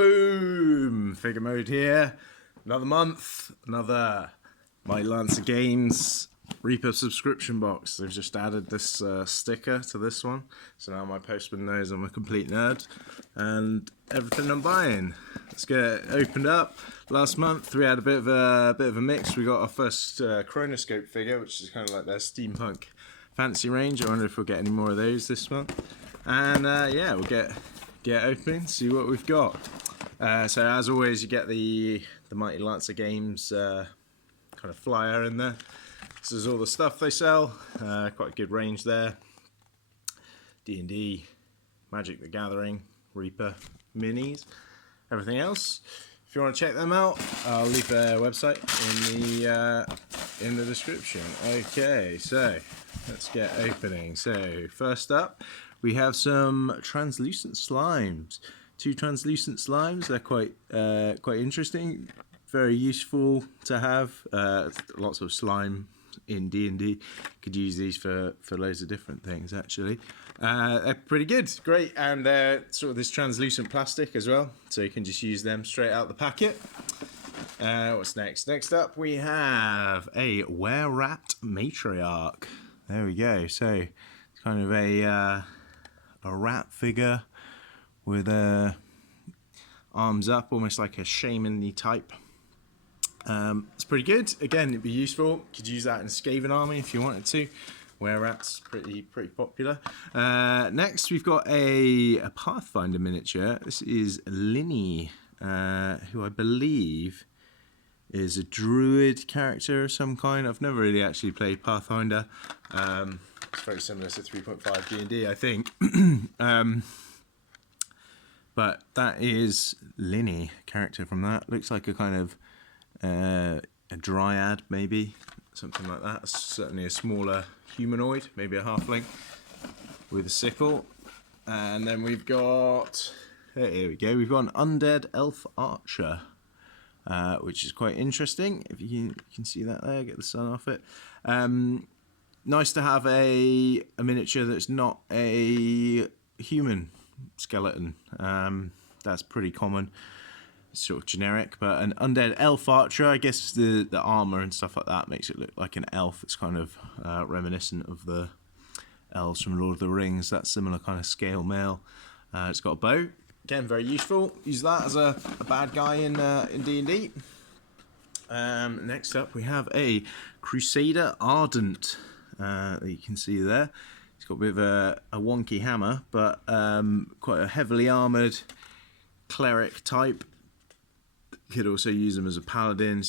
Boom! Figure mode here. Another month, another Mighty Lancer Games Reaper subscription box. They've just added this sticker to this one, so now my postman knows I'm a complete nerd and everything I'm buying. Let's get it opened up. Last month we had a bit of a mix. We got our first Chronoscope figure, which is kind of like their steampunk fancy range. I wonder if we'll get any more of those this month. And yeah, we'll get opening, see what we've got. So as always, you get the Mighty Lancer Games kind of flyer in there. This is all the stuff they sell. Quite a good range there. D&D, Magic the Gathering, Reaper, minis, everything else. If you want to check them out, I'll leave their website in the description. Okay, so let's get opening. So first up, we have some translucent slimes. 2 translucent slimes. They're quite interesting, very useful to have. Lots of slime in D&D. Could use these for loads of different things actually. They're pretty good, great, and they're sort of this translucent plastic as well, so you can just use them straight out the packet. What's next? Next up we have a Were-Rat Matriarch. There we go. So it's kind of a rat figure with arms up, almost like a shaman-y type. It's pretty good. Again, it'd be useful. Could use that in a Skaven army if you wanted to. Were-Rat's pretty popular. Next, we've got a Pathfinder miniature. This is Linny, who I believe is a druid character of some kind. I've never really actually played Pathfinder. It's very similar to 3.5 D&D, I think. But that is Linny, character from that. Looks like a kind of a dryad, maybe, something like that. Certainly a smaller humanoid, maybe a halfling with a sickle. And then we've got, here we go, we've got an undead elf archer, which is quite interesting. If you can see that there, get the sun off it. Nice to have a miniature that's not a human skeleton. That's pretty common. It's sort of generic, but an undead elf archer, I guess the armor and stuff like that makes it look like an elf. It's kind of reminiscent of the elves from Lord of the Rings, that similar kind of scale mail. It's got a bow. Again, very useful. Use that as a bad guy in D&D. Next up, we have a Crusader Ardent that you can see there. It's got a bit of a wonky hammer, but quite a heavily armoured cleric type. You could also use them as a paladin,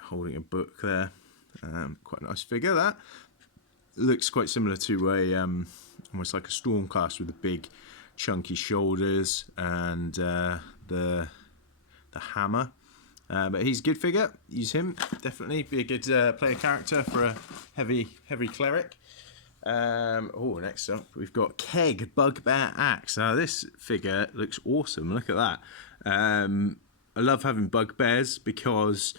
holding a book there. Quite a nice figure, that. Looks quite similar to a almost like a Stormcast with the big chunky shoulders and the hammer. But he's a good figure. Use him, definitely. Be a good player character for a heavy cleric. Next up we've got Keg Bugbear Axe. Now this figure looks awesome. Look at that. I love having bugbears because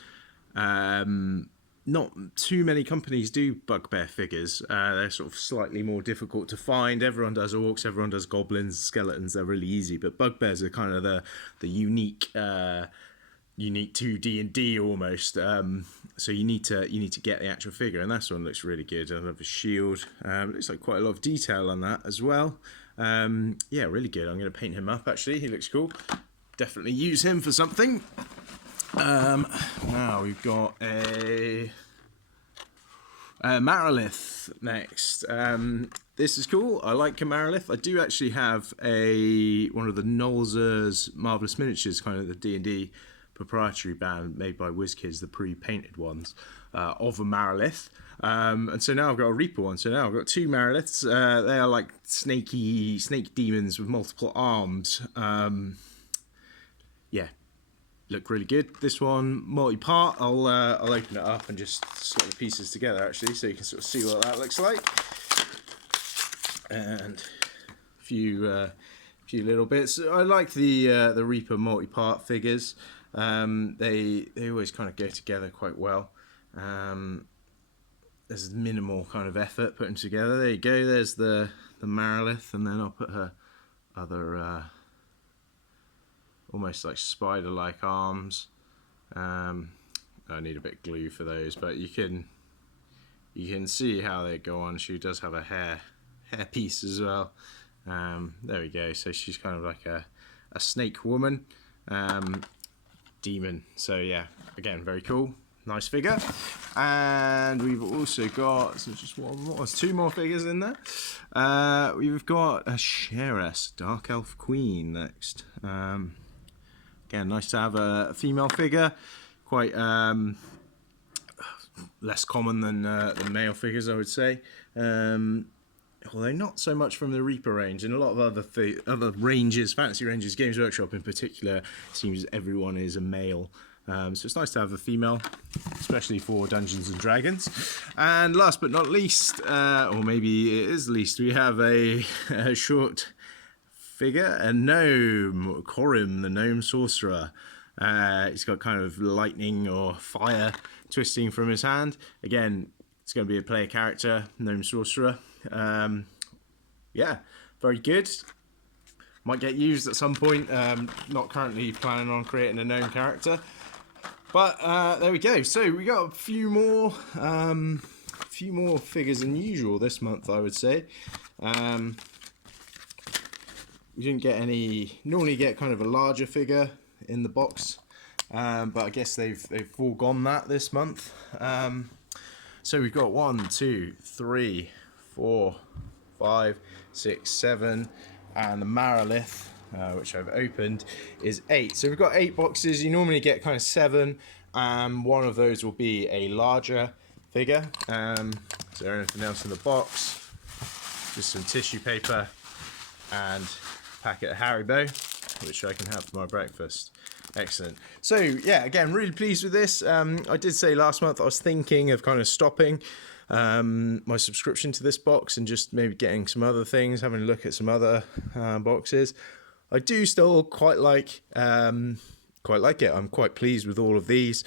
not too many companies do bugbear figures. They're sort of slightly more difficult to find. Everyone does orcs, everyone does goblins, skeletons. They're really easy, but bugbears are kind of the unique to D&D almost. So you need to get the actual figure, and this one looks really good. I love the shield. Looks like quite a lot of detail on that as well. Yeah, really good. I'm going to paint him up actually. He looks cool. Definitely use him for something. Now we've got a Marilith next. This is cool. I like a Marilith. I do actually have one of the Nolzur's Marvelous Miniatures, kind of the D&D proprietary band made by WizKids, the pre-painted ones of a Marilith. And so now I've got a Reaper one. So now I've got 2 Mariliths. They are like snake demons with multiple arms. Yeah, look really good. This one multi-part. I'll open it up and just slot the pieces together actually, so you can sort of see what that looks like. And a few little bits. I like the Reaper multi-part figures. They always kind of go together quite well. There's minimal kind of effort putting together. There you go. There's the Marilith, and then I'll put her other almost like spider-like arms. I need a bit of glue for those, but you can see how they go on. She does have a hair piece as well. There we go. So she's kind of like a snake woman, demon. So yeah, again, very cool. Nice figure. And we've also got just one more. There's 2 more figures in there. We've got a Sheeress, Dark Elf Queen next. Again, nice to have a female figure. Quite less common than male figures, I would say. Although not so much from the Reaper range, and a lot of other ranges, fantasy ranges, Games Workshop in particular, seems everyone is a male. So it's nice to have a female, especially for Dungeons and Dragons. And last but not least, or maybe it is least, we have a short figure, a gnome, Corim, the gnome sorcerer. He's got kind of lightning or fire twisting from his hand. Again, it's going to be a player character, gnome sorcerer. Yeah, very good. Might get used at some point. Not currently planning on creating a gnome character, but there we go. So we got a few more figures than usual this month, I would say. We didn't get any. Normally get kind of a larger figure in the box, but I guess they've foregone that this month. So we've got 1, 2, 3, 4, 5, 6, 7, and the Marilith, which I've opened, is 8. So we've got 8 boxes. You normally get kind of 7, and one of those will be a larger figure. Is there anything else in the box? Just some tissue paper and a packet of Haribo, which I can have for my breakfast. Excellent. So yeah, again, really pleased with this. I did say last month I was thinking of kind of stopping my subscription to this box and just maybe getting some other things, having a look at some other boxes. I do still quite like it. I'm quite pleased with all of these.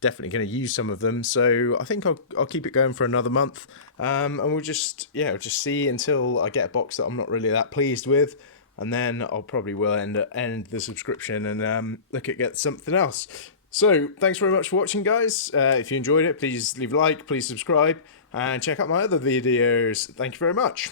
Definitely going to use some of them, so I think I'll keep it going for another month, and we'll just see until I get a box that I'm not really that pleased with, and then I'll probably will end the subscription and look at get something else. So thanks very much for watching, guys. If you enjoyed it, please leave a like, please subscribe, and check out my other videos. Thank you very much.